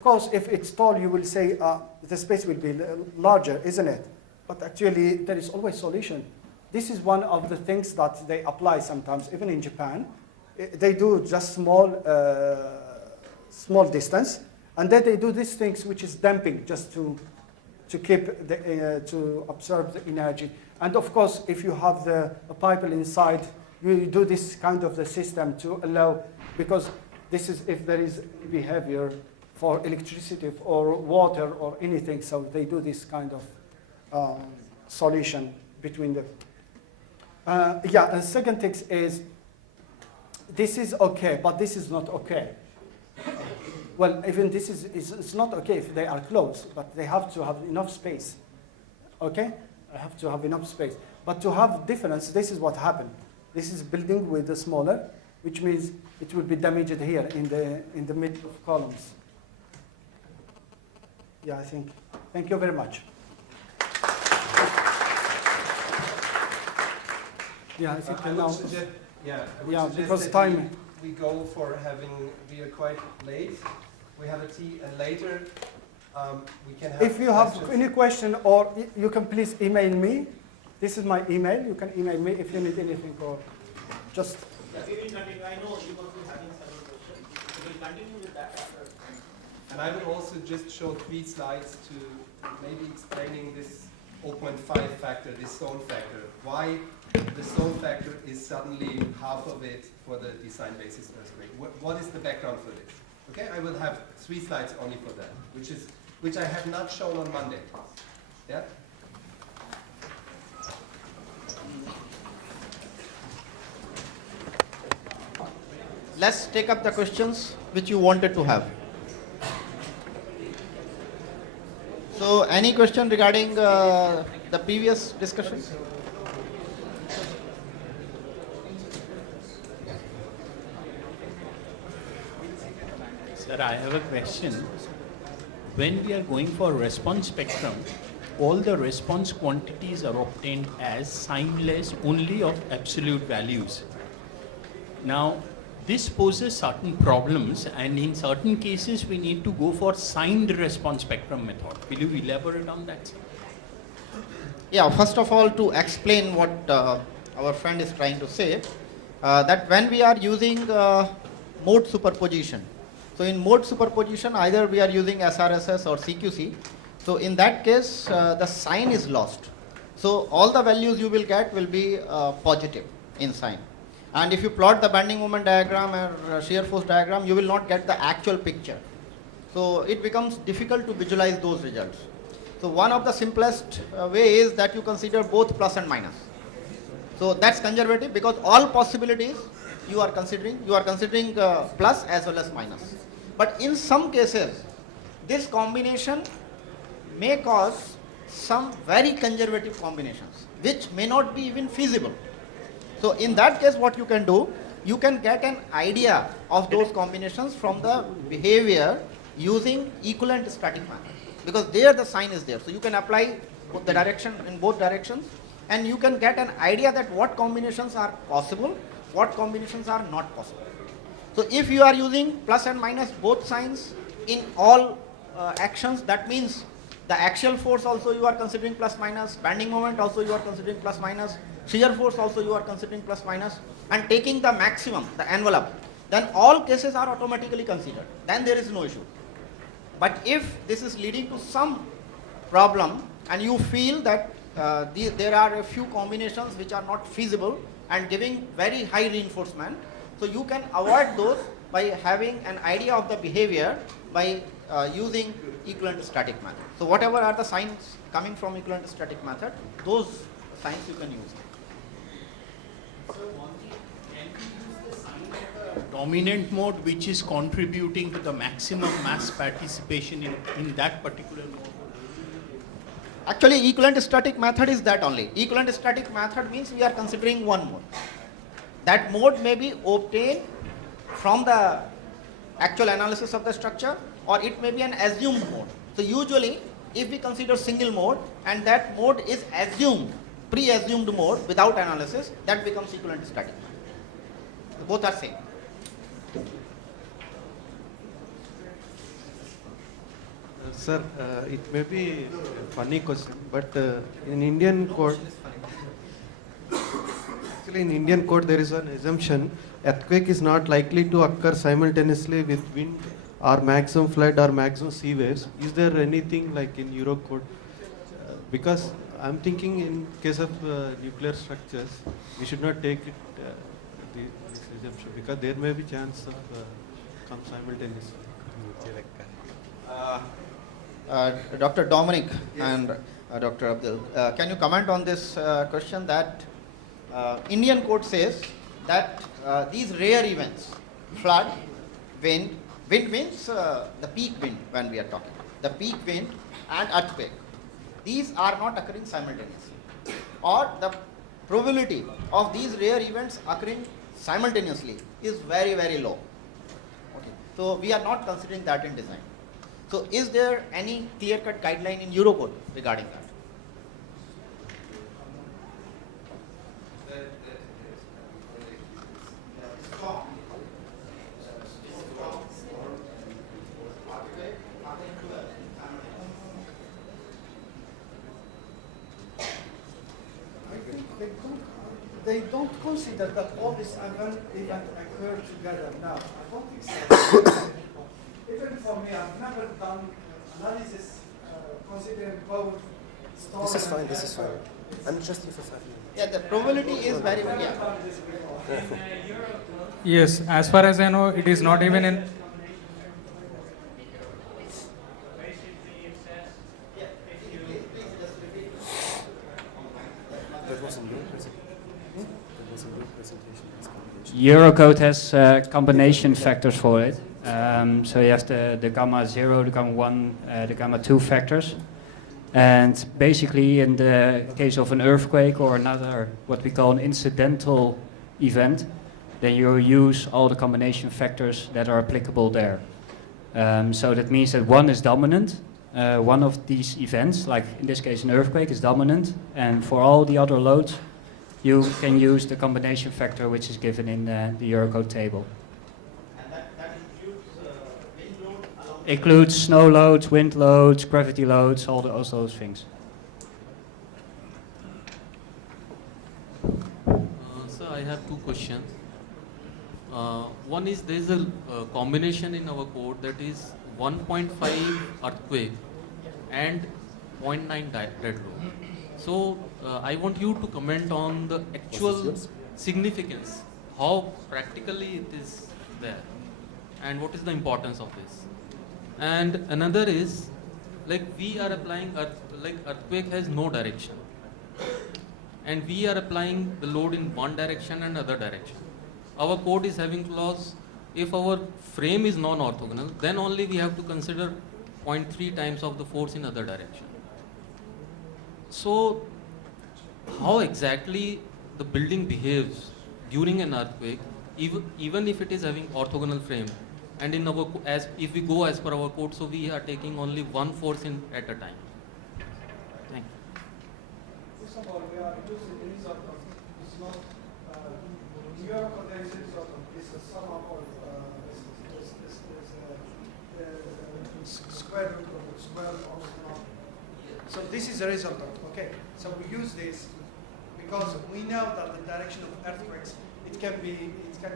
Of course, if it's tall, you will say the space will be larger, isn't it? But actually, there is always solution. This is one of the things that they apply sometimes, even in Japan. They do just small distance, and then they do these things which is damping, just to keep to absorb the energy. And of course, if you have a pipe inside, you do this kind of the system to allow, because this is if there is behavior for electricity or water or anything, so they do this kind of solution between the. The second thing is, this is okay, but this is not okay. Well, even this is it's not okay if they are close, but they have to have enough space. Okay? I have to have enough space. But to have difference, this is what happened. This is building with the smaller, which means it will be damaged here in the middle of columns. Yeah, I think. Thank you very much. Yeah, I think now. Because time. We go for we are quite late. We have a tea, and later we can have. If you have any question, or you can please email me. This is my email. You can email me if you need anything, or just. Yeah, we will continue. I know you must be having several questions. We will continue with that after. And I will also just show 3 slides to maybe explaining this 0.5 factor, this zone factor. Why the zone factor is suddenly half of it for the design basis earthquake. What is the background for this? Okay, I will have 3 slides only for that, which I have not shown on Monday. Yeah. Let's take up the questions which you wanted to have. So, any question regarding the previous discussion? Sir, I have a question. When we are going for response spectrum, all the response quantities are obtained as signless only of absolute values. Now, this poses certain problems, and in certain cases we need to go for signed response spectrum method. Will you elaborate on that, sir? Yeah, first of all, to explain what our friend is trying to say, that when we are using mode superposition, so in mode superposition, either we are using SRSS or CQC, so in that case, the sign is lost. So all the values you will get will be positive in sign. And if you plot the bending moment diagram or shear force diagram, you will not get the actual picture. So it becomes difficult to visualize those results. So one of the simplest way is that you consider both plus and minus. So that's conservative, because all possibilities you are considering plus as well as minus. But in some cases, this combination may cause some very conservative combinations, which may not be even feasible. So in that case, what you can do, you can get an idea of those combinations from the behavior using equivalent static method, because there the sign is there. So you can apply the direction in both directions, and you can get an idea that what combinations are possible, what combinations are not possible. So if you are using plus and minus both signs in all actions, that means the axial force also you are considering plus minus, bending moment also you are considering plus minus, shear force also you are considering plus minus, and taking the maximum, the envelope, then all cases are automatically considered. Then there is no issue. But if this is leading to some problem and you feel that there are a few combinations which are not feasible and giving very high reinforcement, so you can avoid those by having an idea of the behavior by using equivalent static method. So whatever are the signs coming from equivalent static method, those signs you can use. Dominant mode which is contributing to the maximum mass participation in that particular mode? Actually, equivalent static method is that only. Equivalent static method means we are considering one mode. That mode may be obtained from the actual analysis of the structure, or it may be an assumed mode. So usually, if we consider single mode and that mode is assumed, pre-assumed mode without analysis, that becomes equivalent static method. Both are same. Sir, it may be a funny question, but in Indian code, actually in Indian code there is an assumption earthquake is not likely to occur simultaneously with wind or maximum flood or maximum sea waves. Is there anything like in Euro code? Because I'm thinking in case of nuclear structures, we should not take it this assumption because there may be chance of come simultaneously. Dr. Dominic and Dr. Abdul, can you comment on this question that Indian code says that these rare events, flood, wind means the peak wind when we are talking, the peak wind and earthquake, these are not occurring simultaneously, or the probability of these rare events occurring simultaneously is very, very low. Okay. So we are not considering that in design. So is there any clear-cut guideline in Eurocode regarding that? I think they don't consider that all this event occur together now. I don't think so. Even for me, I've never done analysis considering both storm. This is and fine, this is fine. earthquake. I'm just here for 5 minutes. Yeah, the probability is very, very I've yeah. done this before. Yes, as far as I know, it is not even in. That was in your presentation. That was in your presentation. This combination. Eurocode has combination factors for it. So you have the gamma 0, the gamma 1, the gamma 2 factors. And basically in the case of an earthquake or another, what we call an incidental event, then you use all the combination factors that are applicable there. So that means that one is dominant. One of these events, like in this case an earthquake, is dominant. And for all the other loads, you can use the combination factor which is given in the Eurocode table. And that includes wind load along. Includes snow loads, wind loads, gravity loads, all those things. Sir, I have two questions. One is there is a combination in our code that is 1.5 earthquake and 0.9 dead load. So I want you to comment on the actual significance, how practically it is there, and what is the importance of this. And another is, like we are applying, like earthquake has no direction, and we are applying the load in one direction and other direction. Our code is having clause, if our frame is non-orthogonal, then only we have to consider 0.3 times of the force in other direction. So, how exactly the building behaves during an earthquake, even if it is having orthogonal frame, and in our if we go as per our code, so we are taking only one force in at a time. Thank you. First of all, we are using the risotto. It's not Eurocode is risotto. It's a sum of all square root of square of not. So this is a risotto. Okay. So we use this because we know that the direction of earthquakes it can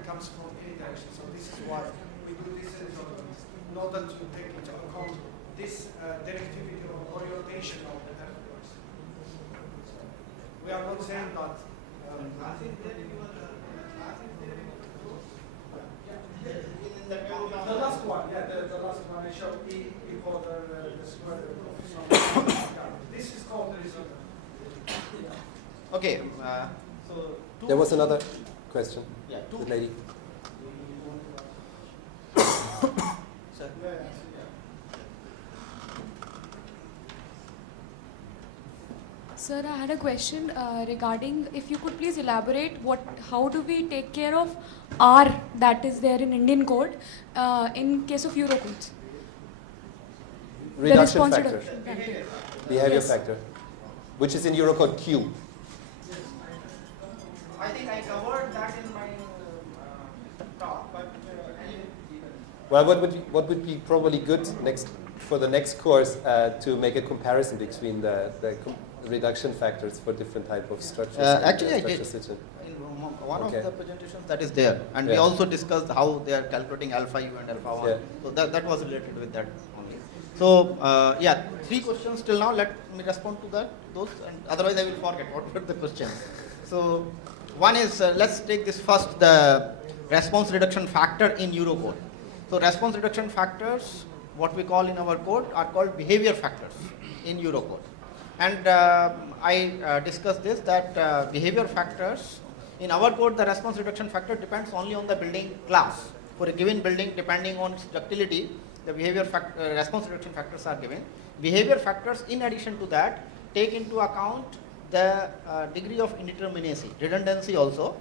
come from any direction. So this is why we do this risotto in order to take into account this directivity of orientation of the earthquakes. We are not saying that. The last one, yeah, the last one I showed equal the square root of this is called the risotto. Okay, so There was another question. Yeah, two. The lady. Sir. Sir, I had a question regarding if you could please elaborate how do we take care of R that is there in Indian code in case of Eurocodes? Reduction factor. factor. Behavior Yes. factor. Which is in Eurocode Q. I think I covered that in my talk, but anyway. Well, what would be probably good next for the next course to make a comparison between the reduction factors for different type of structures. Actually, I structure did. system. In one Okay. of the presentations that is there, and we Yeah. also discussed how they are calculating alpha u and alpha 1. Yeah. So that was related with that only. So yeah, 3 questions till now. Let me respond to those, and otherwise I will forget what were the questions. So one is let's take this first, the response reduction factor in Eurocode. So response reduction factors, what we call in our code, are called behavior factors in Eurocode. And I discussed this, that behavior factors, in our code the response reduction factor depends only on the building class. For a given building, depending on its ductility, the response reduction factors are given. Behavior factors, in addition to that, take into account the degree of indeterminacy, redundancy also,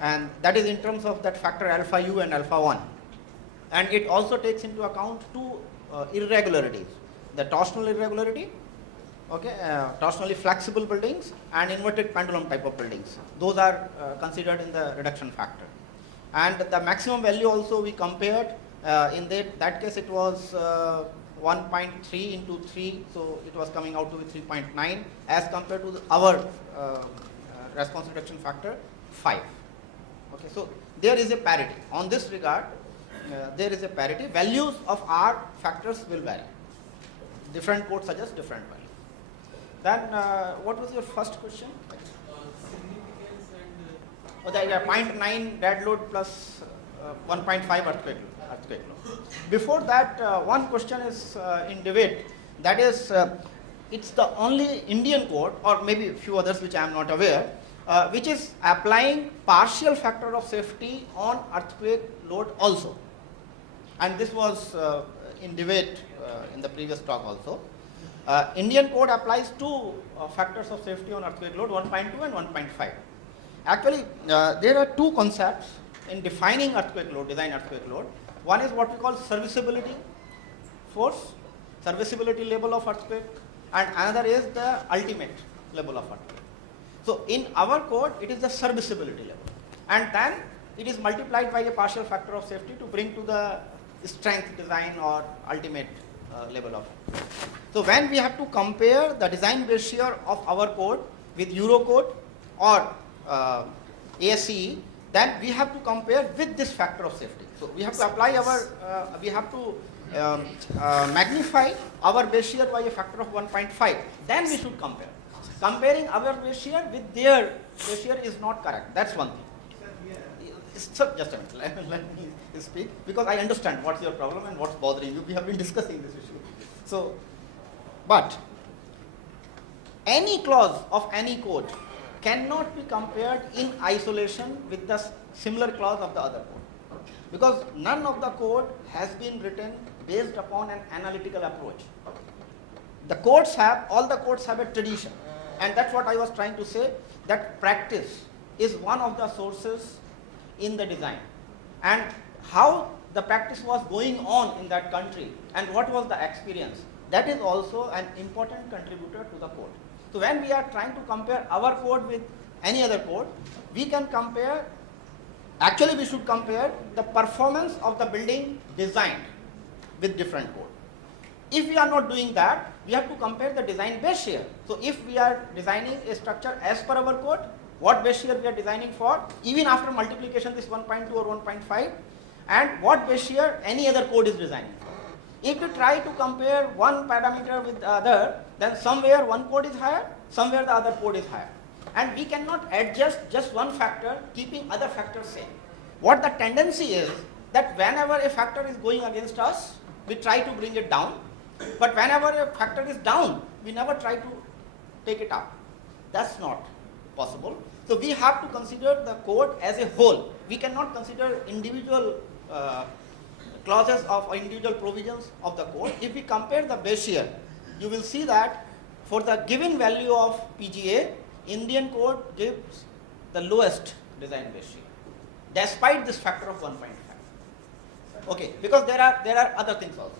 and that is in terms of that factor alpha u and alpha 1. And it also takes into account 2 irregularities, the torsional irregularity, okay, torsionally flexible buildings and inverted pendulum type of buildings. Those are considered in the reduction factor. And the maximum value also we compared, in that case it was 1.3 into 3, so it was coming out to be 3.9 as compared to our response reduction factor 5. Okay, so there is a parity. On this regard, there is a parity. Values of R factors will vary. Different codes suggest different values. Then, what was your first question? Significance and Oh, the 0.9 dead load plus 1.5 earthquake load. Before that, one question is in debate. That is, it's the only Indian code, or maybe a few others which I am not aware, which is applying partial factor of safety on earthquake load also. And this was in debate in the previous talk also. Indian code applies 2 factors of safety on earthquake load, 1.2 and 1.5. Actually, there are 2 concepts in defining earthquake load, design earthquake load. One is what we call serviceability force, serviceability level of earthquake, and another is the ultimate level of earthquake. So in our code, it is the serviceability level, and then it is multiplied by a partial factor of safety to bring to the strength design or ultimate level of earthquake. So when we have to compare the design base shear of our code with Eurocode or ASCE, then we have to compare with this factor of safety. So we have to apply our, we have to magnify our base shear by a factor of 1.5. Then we should compare. Comparing our base shear with their base shear is not correct. That's one thing. So just a minute, let me speak, because I understand what's your problem and what's bothering you. We have been discussing this issue. So, but any clause of any code cannot be compared in isolation with the similar clause of the other code, because none of the code has been written based upon an analytical approach. The codes have, all the codes have a tradition, and that's what I was trying to say, that practice is one of the sources in the design, and how the practice was going on in that country and what was the experience, that is also an important contributor to the code. So when we are trying to compare our code with any other code, we can compare, actually we should compare the performance of the building designed with different code. If we are not doing that, we have to compare the design base shear. So if we are designing a structure as per our code, what base shear we are designing for, even after multiplication this 1.2 or 1.5, and what base shear any other code is designing for. If you try to compare one parameter with the other, then somewhere one code is higher, somewhere the other code is higher. And we cannot adjust just one factor, keeping other factors same. What the tendency is, that whenever a factor is going against us, we try to bring it down. But whenever a factor is down, we never try to take it up. That's not possible. So we have to consider the code as a whole. We cannot consider individual clauses of individual provisions of the code. If we compare the base shear, you will see that for the given value of PGA, Indian code gives the lowest design base shear, despite this factor of 1.5. Okay, because there are other things also.